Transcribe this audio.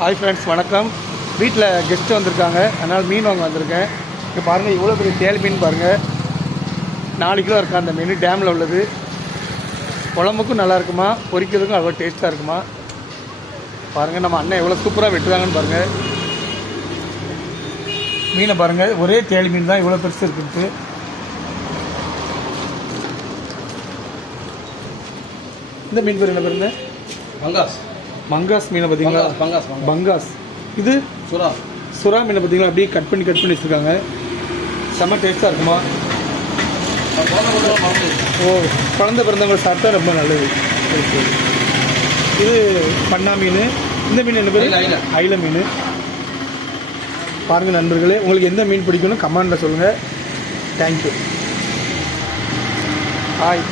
Hi friends, வணக்கம். வீட்டில் guest வந்திருக்காங்க, அதனால் மீன் வாங்க வந்திருக்கேன். இங்கே பாருங்கள், இவ்வளோ பெரிய தேல் மீன் பாருங்கள். 4 கிலோ இருக்கா அந்த மீன், டேமில் உள்ளது. குழம்புக்கும் நல்லா இருக்குமா, பொரிக்கிறதுக்கும் அவ்வளோ டேஸ்ட்டாக இருக்குமா. பாருங்கள், நம்ம அண்ணன் எவ்வளோ சூப்பராக வெட்டுறாங்கன்னு பாருங்கள். மீனை பாருங்கள், ஒரே தேல் மீன் தான் இவ்வளோ பெருசு இருக்குது. இந்த மீன் பேர் என்ன பேருங்க? மங்காஸ் மீனை பார்த்தீங்களா? பங்காஸ். இது சுறா மீனை பார்த்தீங்களா? அப்படியே கட் பண்ணி வச்சுருக்காங்க. செம்ம டேஸ்ட்டாக இருக்குமா? குழந்தை பிறந்தவங்க சாப்பிட்டா ரொம்ப நல்லது. இது பண்ணா மீன். இந்த மீன் என்ன பேர்? ஐல மீன். பாருங்கள் நண்பர்களே, உங்களுக்கு எந்த மீன் பிடிக்கும்னு கமெண்டில் சொல்லுங்கள். தேங்க்யூ. ஹாய்.